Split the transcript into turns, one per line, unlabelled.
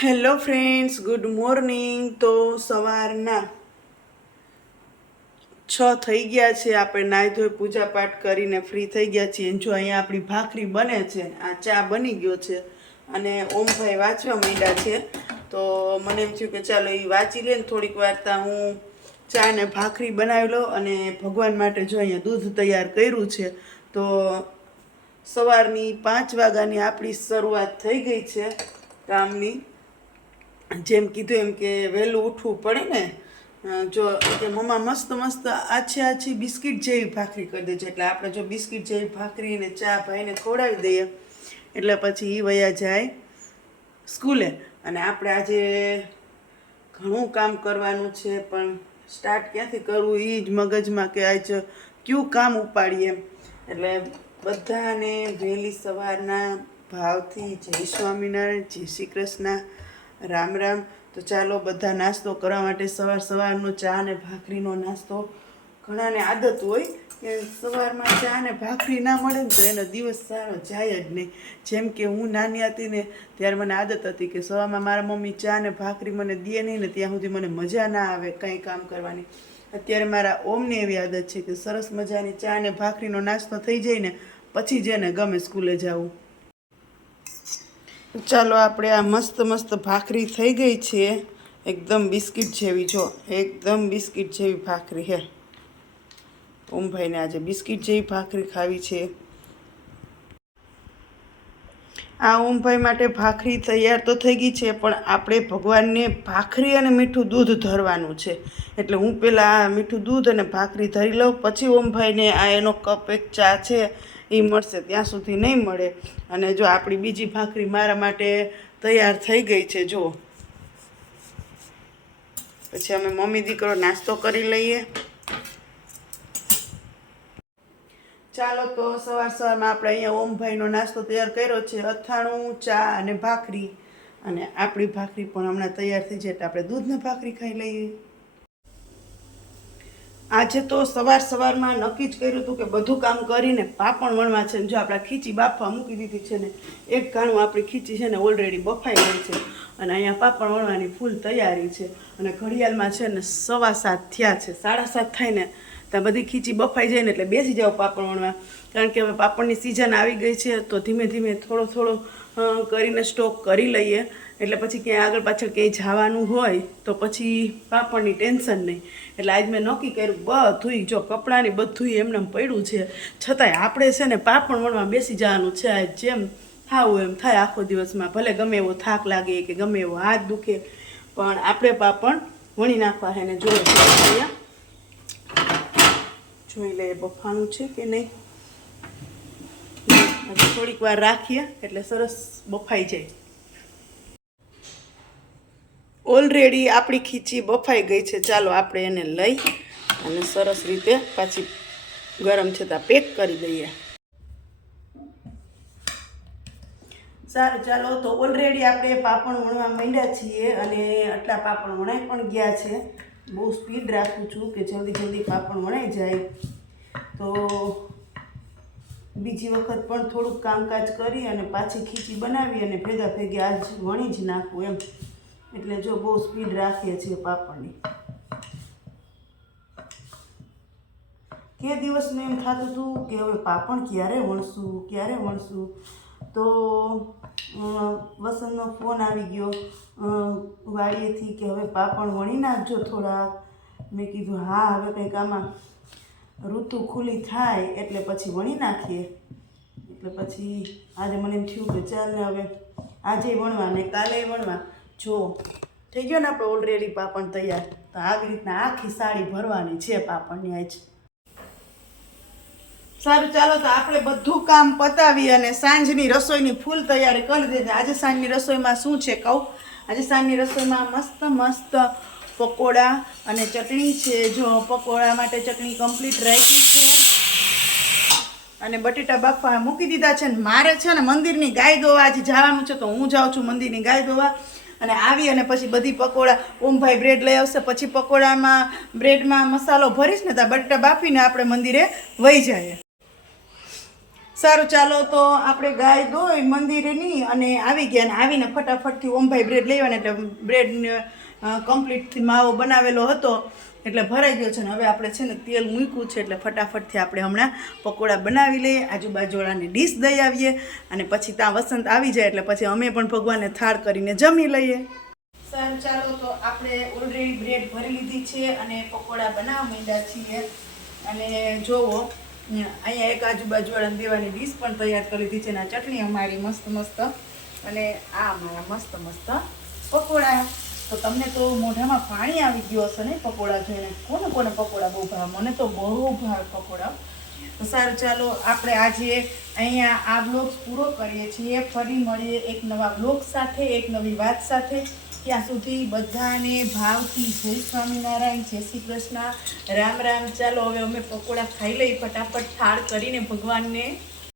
Hello friends, good morning. તો સવારના છ થઈ ગયા છે. આપણે નાહી ધોઈ પૂજા પાઠ કરીને ફ્રી થઈ ગયા છીએ. જો અહીંયા આપણી ભાખરી બને છે, આ ચા બની ગયો છે અને ઓમભાઈ વાંચવા માંડ્યા છે. તો મને એમ થયું કે ચાલો એ વાંચી લે ને થોડીક વાર ત્યાં હું ચા ને ભાખરી બનાવી લો અને ભગવાન માટે જો અહીંયા દૂધ તૈયાર કર્યું છે, તો સવારની પાંચ વાગ્યાની આપણી શરૂઆત થઈ ગઈ છે કામની. જેમ કીધું એમ કે વહેલું ઉઠવું પડે ને જો કે મમ્મા મસ્ત મસ્ત આછી આછી બિસ્કિટ જેવી ભાખરી કરી દેજો. એટલે આપણે જો બિસ્કિટ જેવી ભાખરી ને ચા ભાઈને ખવડાવી દઈએ, એટલે પછી એ વયા જાય સ્કૂલે. અને આપણે આજે ઘણું કામ કરવાનું છે, પણ સ્ટાર્ટ ક્યાંથી કરવું એ જ મગજમાં કે આજ કયું કામ ઉપાડીએ. એટલે બધાને વહેલી સવારના ભાવથી જય સ્વામિનારાયણ, જય શ્રી કૃષ્ણ. રામ રામ. તો ચાલો બધા નાસ્તો કરવા માટે સવાર સવારનો ચા અને ભાખરીનો નાસ્તો. ઘણાને આદત હોય કે સવારમાં ચા ને ભાખરી ના મળે ને તો એનો દિવસ સારો જાય જ નહીં. જેમ કે હું નાની હતી ને ત્યારે મને આદત હતી કે સવારમાં મારા મમ્મી ચા ને ભાખરી મને દે નહીં ને ત્યાં સુધી મને મજા ના આવે કંઈ કામ કરવાની. અત્યારે મારા ઓમને એવી આદત છે કે સરસ મજાની ચા ને ભાખરીનો નાસ્તો થઈ જાય ને પછી જેને ગમે સ્કૂલે જવું. ચાલો આપણે આ મસ્ત મસ્ત ભાખરી થઈ ગઈ છે. એકદમ બિસ્કિટ જેવી, જો, એકદમ બિસ્કિટ જેવી ભાખરી, હે. ઓમભાઈને આજે બિસ્કિટ જેવી ભાખરી ખાવી છે. આ ઓમભાઈ માટે ભાખરી તૈયાર તો થઈ ગઈ છે, પણ આપણે ભગવાનને ભાખરી અને મીઠું દૂધ ધરવાનું છે. એટલે હું પહેલાં આ મીઠું દૂધ અને ભાખરી ધરી લઉં, પછી ઓમભાઈને આ એનો કપ, એક ચા છે એ મળશે ત્યાં સુધી નહીં મળે. અને જો આપણી બીજી ભાખરી મારા માટે તૈયાર થઈ ગઈ છે જો પછી અમે મમ્મી દીકરો નાસ્તો કરી લઈએ. ચાલો તો સવાર સવારમાં આપણે અહીંયા ઓમભાઈનો નાસ્તો તૈયાર કર્યો છે, અથાણું, ચા અને ભાખરી. અને આપણી ભાખરી પણ હમણાં તૈયાર થઈ જાય એટલે આપણે દૂધને ભાખરી ખાઈ લઈએ. આજે તો સવાર સવારમાં નક્કી જ કર્યું હતું કે બધું કામ કરીને પાપણ વણવા છે ને જો આપણે ખીચી બાફવા મૂકી દીધી છે ને, એક ગાણું આપણી ખીચી છે ને ઓલરેડી બફાઈ ગઈ છે. અને અહીંયા પાપણ વણવાની ફૂલ તૈયારી છે. અને ઘડિયાળમાં છે ને સવા સાત થયા છે, સાડા સાત થાય ને, ત્યાં બધી ખીચી બફાઈ જાય ને એટલે બેસી જાઓ પાપડ વણવા. કારણ કે હવે પાપડની સિઝન આવી ગઈ છે, તો ધીમે ધીમે થોડો થોડો કરીને સ્ટોક કરી લઈએ. એટલે પછી ક્યાંય આગળ પાછળ ક્યાંય જવાનું હોય તો પછી પાપડની ટેન્શન નહીં. એટલે આજ મેં નક્કી કર્યું બધું જો કપડાની બધું એમને એમ પડ્યું છે. છતાંય આપણે છે ને પાપડ વણવા બેસી જવાનું છે આજ જેમ થાવું એમ થાય આખો દિવસમાં. ભલે ગમે એવો થાક લાગે કે ગમે એવો હાથ દુખે, પણ આપણે પાપડ વણી નાખવા એને ને જો અહીંયા જોઈ લઈએ બફાણું છે કે નહીં? થોડીક વાર રાખીએ એટલે સરસ બફાઈ જાય. ઓલરેડી આપણી ખીચી બફાઈ ગઈ છે. ચાલો આપણે એને લઈ અને સરસ રીતે પાછી ગરમ છતાં પેક કરી દઈએ. સારું, ચાલો, તો ઓલરેડી આપણે પાપડ વણવા માંડ્યા છીએ અને આટલા પાપડ વણાઈ પણ ગયા છે. બહુ સ્પીડ રાખું છું કે જલ્દી જલ્દી પાપડ વણાઈ જાય. તો બીજી વખત પણ થોડુંક કામકાજ કરી અને પાછી ખીચી બનાવી અને ભેગા ભેગી આજ વણી જ નાખું એમ. એટલે જો બહુ સ્પીડ રાખીએ છીએ પાપડની. કે દિવસનું એમ થતું હતું કે હવે પાપડ ક્યારે વણશું ક્યારે વણશું? તો વસંતનો ફોન આવી ગયો. વાડીએથી કે હવે પાપડ વણી નાખજો થોડાક. મેં કીધું, હા, હવે કંઈક આમાં ઋતુ ખુલ્લી થાય એટલે પછી વણી નાખીએ. એટલે પછી આજે મને એમ થયું કે ચાલ ને હવે આજે વણવા ને કાલે વણવા. જો, થઈ ગયો ને આપણે ઓલરેડી પાપડ તૈયાર. તો આવી રીતના આખી સાડી ભરવાની છે પાપડની આજ. સારું, ચાલો તો આપણે બધું કામ પતાવી અને સાંજની રસોઈની ફૂલ તૈયારી કરી દીધી આજે સાંજની રસોઈમાં શું છે કહું? આજે સાંજની રસોઈમાં મસ્ત મસ્ત પકોડા અને ચટણી છે. જો પકોડા માટે ચટણી કમ્પ્લીટ રાખી છે. અને બટેટા બાફા મૂકી દીધા છે. ને મારે છે ને મંદિરની ગાય દોવા આજે જવાનું છે. તો હું જાઉં છું મંદિરની ગાય દોવા. અને આવી અને પછી બધી પકોડા, ઓમભાઈ બ્રેડ લઈ આવશે, પછી પકોડામાં બ્રેડમાં મસાલો ભરીશ ને ત્યાં બટેટા બાફીને આપણે મંદિરે વહી જઈએ. સારું, ચાલો તો આપણે ગાય દોય મંદિરેની અને આવી ગયા ને આવીને ફટાફટથી ઓમભાઈ બ્રેડ લેવાના એટલે બ્રેડ કમ્પ્લીટથી માવો બનાવેલો હતો. એટલે ભરાઈ ગયો છે ને હવે આપણે છે ને તેલ મૂક્યું છે એટલે ફટાફટથી આપણે હમણાં પકોડા બનાવી લઈએ, આજુબાજુવાળાને ડીશ દઈ આવીએ અને પછી ત્યાં વસંત આવી જાય એટલે પછી અમે પણ ભગવાનને થાળ કરીને જમી લઈએ. સારું ચાલો તો આપણે ઓલરેડી બ્રેડ ભરી લીધી છે અને પકોડા બનાવવા માંડ્યા છીએ. અને જોવો અહીંયા એક આજુબાજુવાળાને દેવાની ડીશ પણ તૈયાર કરી લીધી છે અને ચટણી અમારી મસ્ત મસ્ત. અને આ અમારા મસ્ત મસ્ત પકોડા. તો તમને તો મોઢામાં પાણી આવી ગયું હશે ને પકોડા જોઈને. કોને કોને પકોડા બહુ ભાવ? મને તો બહુ ભાવ પકોડા. તો સારું, ચાલો આપણે આજે અહીંયા આ બ્લોગ પૂરો કરીએ છીએ. ફરી મળીએ એક નવા બ્લોગ સાથે, એક નવી વાત સાથે. ત્યાં સુધી બધાને ભાવથી જય સ્વામિનારાયણ, જય શ્રી કૃષ્ણ. રામ રામ. ચાલો, હવે અમે પકોડા ખાઈ લઈ ફટાફટ. ઠાળ કરીને ભગવાનને